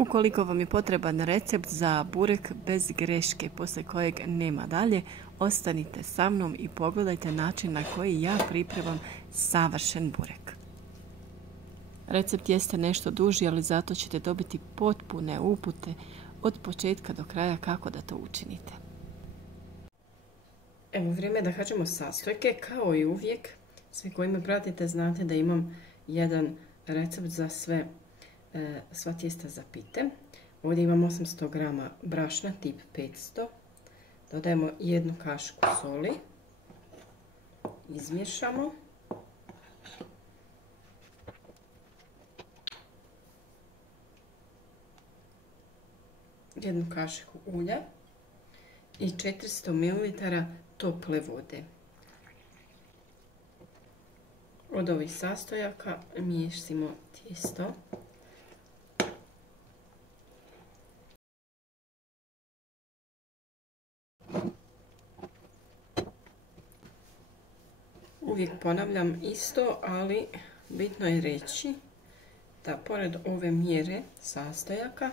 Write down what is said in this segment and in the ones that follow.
Ukoliko vam je potreban recept za burek bez greške, poslije kojeg nema dalje, ostanite sa mnom i pogledajte način na koji ja pripremam savršen burek. Recept jeste nešto duži, ali zato ćete dobiti potpune upute od početka do kraja kako da to učinite. Evo, vrijeme je da kažemo sastojke. Kao i uvijek, svi koji me pratite znate da imam jedan recept za sva tijesta za pite. Ovdje imam 800 g brašna tip 500. Dodajemo 1 kašiku soli. Izmiješamo. Jednu kašiku ulja i 400 ml tople vode. Od ovih sastojaka miješamo tijesto. Uvijek ponavljam isto, ali bitno je reći da pored ove mjere sastojaka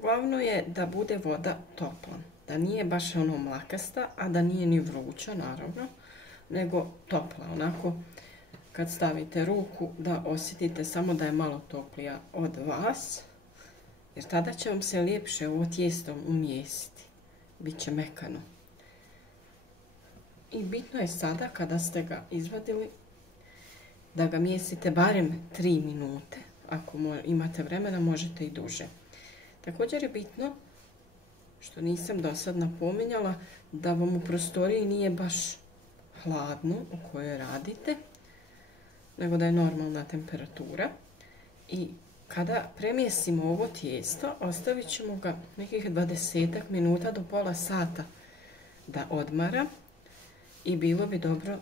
glavno je da bude voda topla, da nije baš ono mlakasta, a da nije ni vruća naravno, nego topla, onako kad stavite ruku da osjetite samo da je malo toplija od vas, jer tada će vam se ljepše ovo tijesto umjestiti, bit će mekano. I bitno je sada kada ste ga izvadili da ga mjesite barem 3 minute, ako imate vremena možete i duže. Također je bitno, što nisam do sad napominjala, da vam u prostoriji nije baš hladno u kojoj radite, nego da je normalna temperatura. I kada premjesimo ovo tijesto, ostavit ćemo ga nekih 20 minuta do pola sata da odmara i bilo bi dobro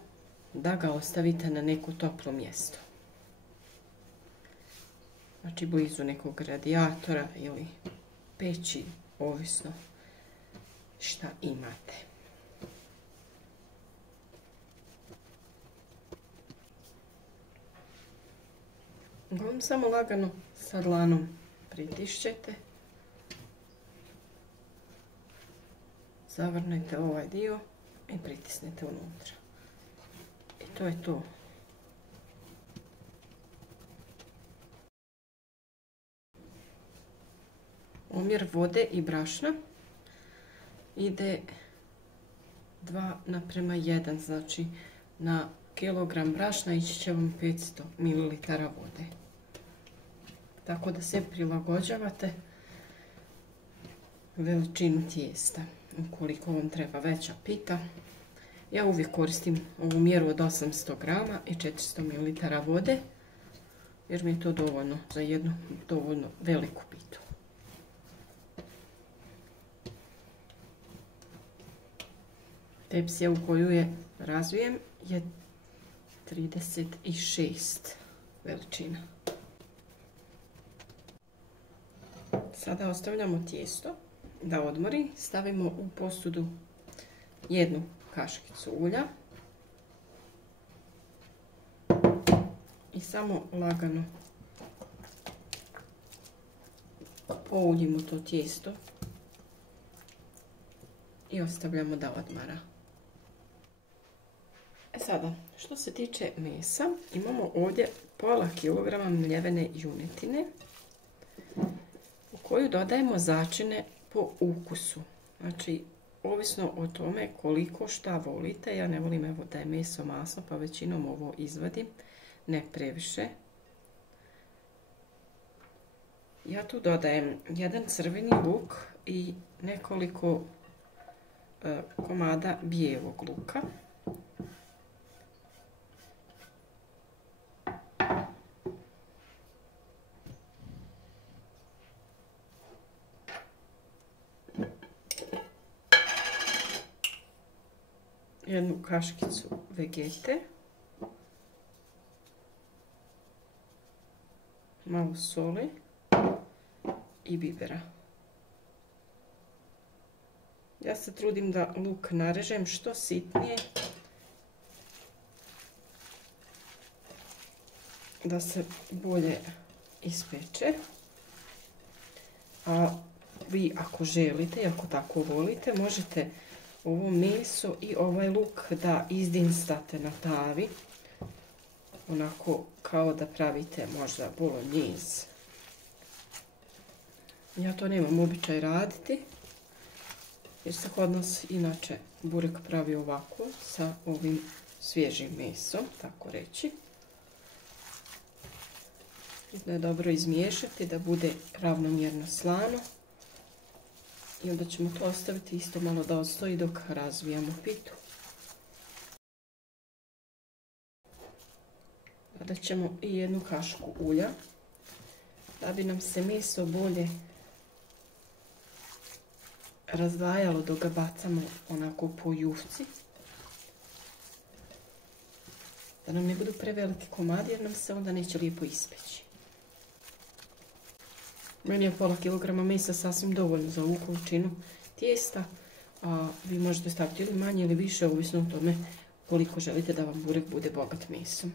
da ga ostavite na neko toplo mjesto. Znači blizu nekog radijatora ili peći, ovisno šta imate. Uglavnom samo lagano sa dlanom pritišćete. Zavrnete ovaj dio i pritisnete unutra. I to je to. Omjer vode i brašna ide 2:1, znači na kilogram brašna ići će vam 500 ml vode. Tako da se prilagođavate veličinu tijesta. Ukoliko vam treba veća pita, ja uvijek koristim ovu mjeru od 800 g i 400 ml vode, jer mi je to dovoljno za jednu dovoljno veliku pitu. Tepsija u koju je razvijem je 36 veličina. Sada ostavljamo tijesto da odmori. Stavimo u posudu 1 kašikicu ulja i samo lagano pouljimo to tijesto i ostavljamo da odmara. Sada, što se tiče mesa, imamo ovdje pola kilograma mljevene junetine u koju dodajemo začine po ukusu. Znači, ovisno o tome koliko šta volite. Ja ne volim evo da je meso masno, pa većinom ovo izvadim, ne previše. Ja tu dodajem jedan crveni luk i nekoliko komada bijelog luka. Jednu kaškicu vegete, malo soli i bibera. Ja se trudim da luk narežem što sitnije, da se bolje ispeče. A vi ako želite i ako tako volite, možete ovo meso i ovaj luk da izdinstate na tavi. Onako kao da pravite možda bolognese. Ja to nemam običaj raditi. Jer se kod nas inače burek pravi ovako sa ovim svježim mesom, tako reći. Bitno je dobro izmiješati da bude ravnomjerno slano. I onda ćemo to ostaviti isto malo da ostoji dok razvijamo pitu. Dodat ćemo i jednu kašku ulja da bi nam se meso bolje razdvajalo dok ga bacamo onako po jufci. Da nam ne budu preveliki komadi jer nam se onda neće lijepo ispeći. Meni je pola kilograma mesa sasvim dovoljno za ovu količinu tijesta, a vi možete staviti ili manje ili više, ovisno o tome koliko želite da vam burek bude bogat mesom.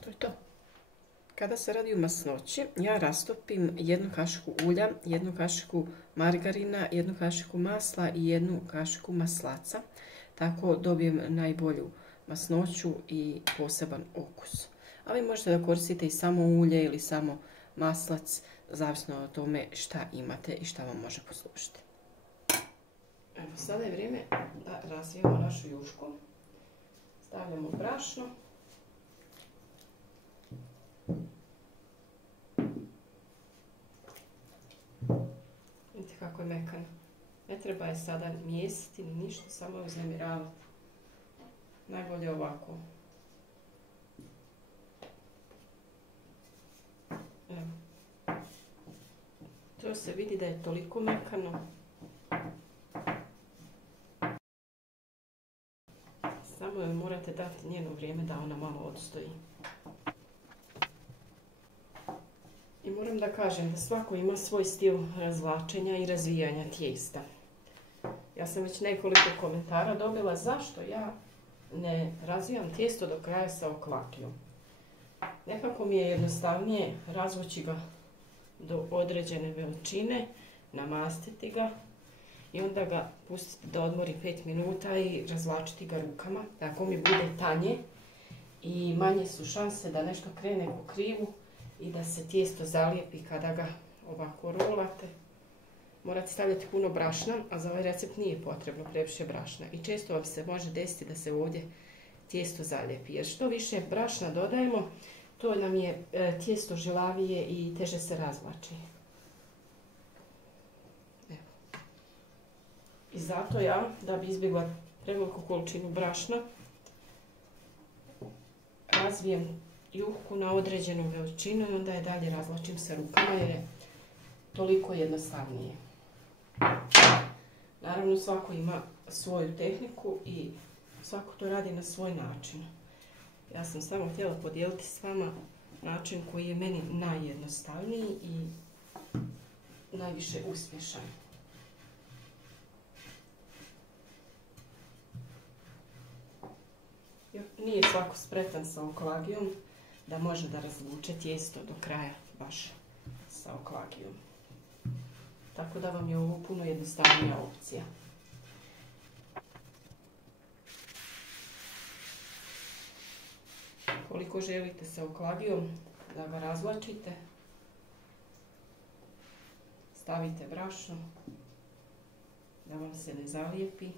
To je to. Kada se radi o masnoći, ja rastopim jednu kašiku ulja, jednu kašiku margarina, jednu kašiku masla i jednu kašiku maslaca. Tako dobijem najbolju masnoću i poseban okus. A vi možete da koristite i samo ulje ili samo maslac, zavisno o tome šta imate i šta vam može poslužiti. Evo, sada je vrijeme da razvijemo našu jušku. Stavljamo brašno. Vidite kako je mekan. Ne treba je sada mijestiti ni ništa, samo je uznemiravati. Najbolje ovako. Evo. To se vidi da je toliko mekano. Samo joj morate dati njeno vrijeme da ona malo odstoji. I moram da kažem da svako ima svoj stil razvlačenja i razvijanja tijesta. Ja sam već nekoliko komentara dobila zašto ja ne razvijam tijesto do kraja sa oklakljom. Nekako mi je jednostavnije razvući ga do određene veličine, namastiti ga i onda ga pustiti da odmori 5 minuta i razvlačiti ga rukama. Tako mi bude tanje i manje su šanse da nešto krene po krivu i da se tijesto zalijepi kada ga ovako rolate. Morate stavljati puno brašna, a za ovaj recept nije potrebno previše brašna. I često vam se može desiti da se ovdje tijesto zalijepi. Jer što više brašna dodajemo, to nam je tijesto žilavije i teže se razvlači. Evo. I zato ja, da bi izbjegla preveliku količinu brašna, razvijem juhku na određenu veličinu i onda je dalje razvlačim sa rukama jer je toliko jednostavnije. Naravno, svako ima svoju tehniku i svako to radi na svoj način. Ja sam samo htjela podijeliti s vama način koji je meni najjednostavniji i najviše uspješan. Nije svako spretan sa oklagijom da može da razvuče tijesto do kraja baš sa oklagijom. Tako da vam je ovo puno jednostavnija opcija. Koliko želite sa oklagijom da ga razvlačite, stavite brašno da vam se ne zalijepi i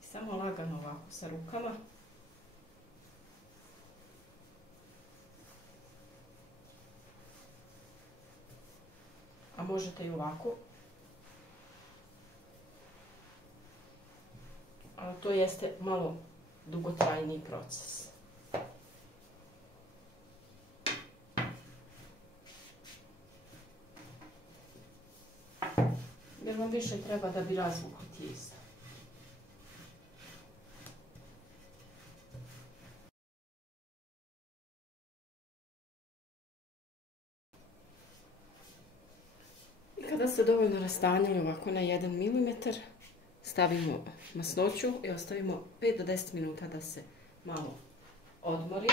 samo lagano ovako sa rukama a možete i ovako, ali to jeste malo dugotrajniji proces. Jer vam više treba da bi razvukli tijesto. I kada ste dovoljno rastanjili ovako na 1 mm, stavimo masnoću i ostavimo 5 do 10 minuta da se malo odmori.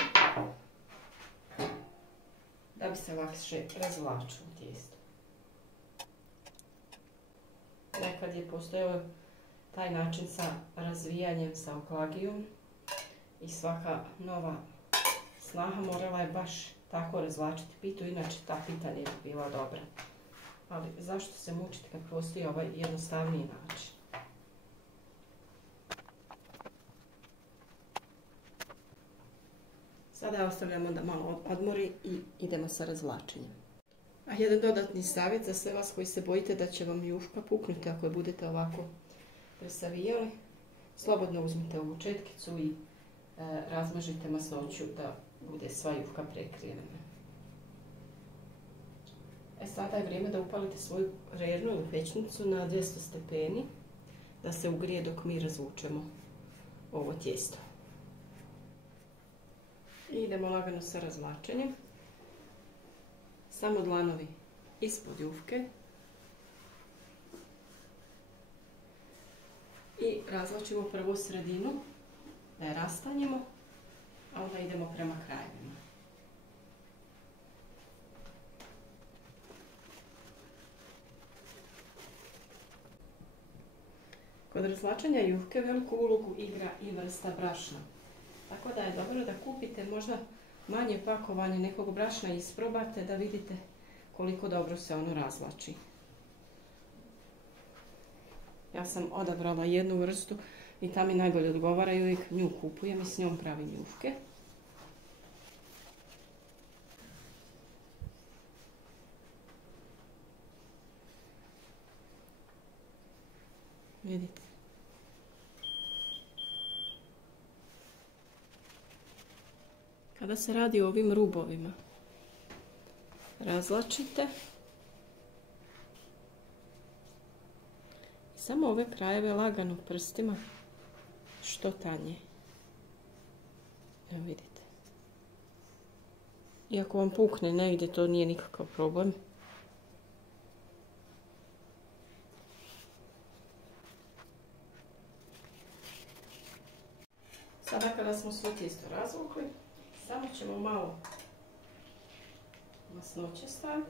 se lakše razvlaču u tijestu. Nekad je postojao taj način sa razvijanjem sa oklagijom i svaka nova snaha morala je baš tako razvlačiti pitu, inače ta pita ne bi bila dobra. Ali zašto se mučiti kad postoji ovaj jednostavniji način? Sada ostavljamo da malo odmori i idemo sa razvlačenjem. A jedan dodatni savjet za sve vas koji se bojite da će vam juška puknuti ako je budete ovako presavijali, slobodno uzmite ovu četkicu i razmažite masnoću da bude sva juška prekrivena. Sada je vrijeme da upalite svoju rernu ili pećnicu na 200 stepeni da se ugrije dok mi razvučemo ovo tijesto. I idemo lagano sa razvlačenjem. Samo dlanovi ispod jufke. I razvlačimo prvo sredinu, da je rastanjimo, a onda idemo prema krajevima. Kod razvlačenja jufke veliku ulogu igra i vrsta brašna. Tako da je dobro da kupite možda manje pakovanje nekog brašna i isprobate da vidite koliko dobro se ono razvlači. Ja sam odabrala jednu vrstu i ta mi najbolje odgovara i uvijek nju kupujem i s njom pravim jufke. Vidite. Kada se radi o ovim rubovima, razvlačite i samo ove krajeve lagano prstima što tanje. Evo vidite. Iako vam pukne negdje, to nije nikakav problem. Sada kada smo svo tijesto razvukli, samo ćemo malo masnoće staviti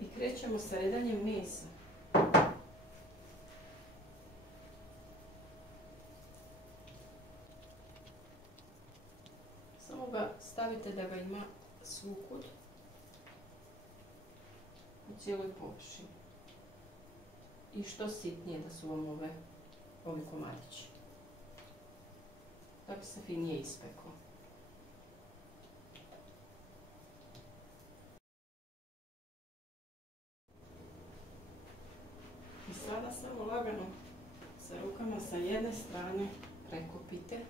i krećemo sa redanjem mesa. Samo ga stavite da ga ima svukud u cijeloj površini i što sitnije da su vam ovi komadići, da bi se finije ispeklo. I sada samo lagano sa rukama sa jedne strane prekopite.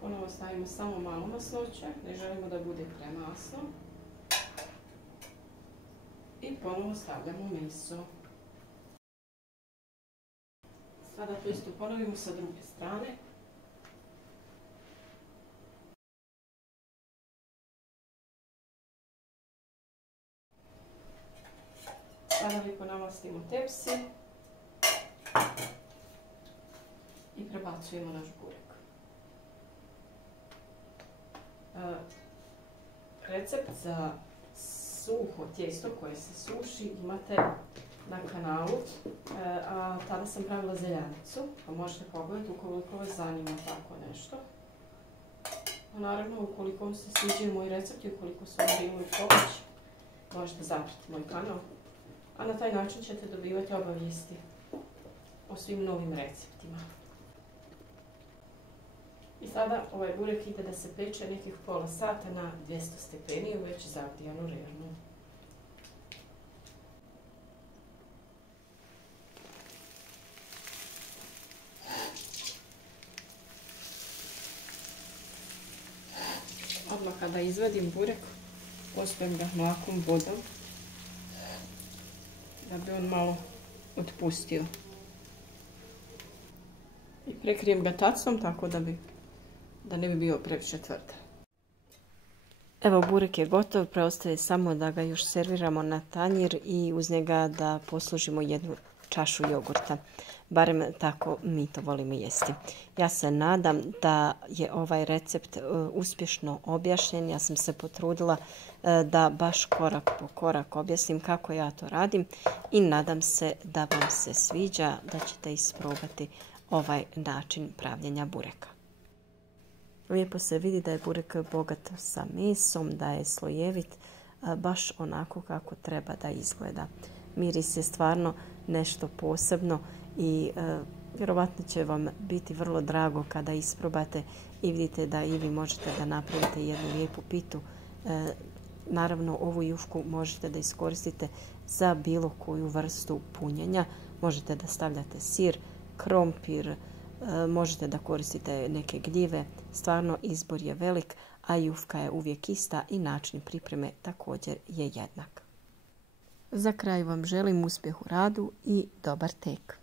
Ponovo stavimo samo malo masnoće, ne želimo da bude premasno. I ponovo stavljamo meso. Sada to isto ponovimo sa druge strane. Sada lijepo namastimo tepsi i prebacujemo naš burek. Recept za suho tijesto koje se suši imate na kanalu, a tada sam pravila zeljanicu, pa možete pogledati ukoliko vas zanima tako nešto. A naravno, ukoliko vam se sviđaju moji recepti, ukoliko su vam bili pomoć, možete zapratiti moj kanal, a na taj način ćete dobivati obavijesti o svim novim receptima. I sada ovaj burek ide da se peče nekih pola sata na 200 stepeni u već zavdijanu rernu. Odmah kada izvadim burek, pospijem ga mlakom vodom da bi on malo otpustio. I prekrijem ga tacom tako da ne bi bio previše tvrd. Evo, burek je gotov, preostaje samo da ga još serviramo na tanjir i uz njega da poslužimo jednu čašu jogurta. barem tako mi to volimo jesti. Ja se nadam da je ovaj recept uspješno objašnjen. Ja sam se potrudila da baš korak po korak objasnim kako ja to radim i nadam se da vam se sviđa, da ćete isprobati ovaj način pravljenja bureka. Lijepo se vidi da je burek bogat sa mesom, da je slojevit, baš onako kako treba da izgleda. Miris je stvarno nešto posebno i vjerovatno će vam biti vrlo drago kada isprobate i vidite da i vi možete da napravite jednu lijepu pitu. Naravno, ovu jušku možete da iskoristite za bilo koju vrstu punjenja. Možete da stavljate sir, krompir, možete da koristite neke gljive. Stvarno izbor je velik, a jufka je uvijek ista i način pripreme također je jednak. Za kraj vam želim uspjeh u radu i dobar tek.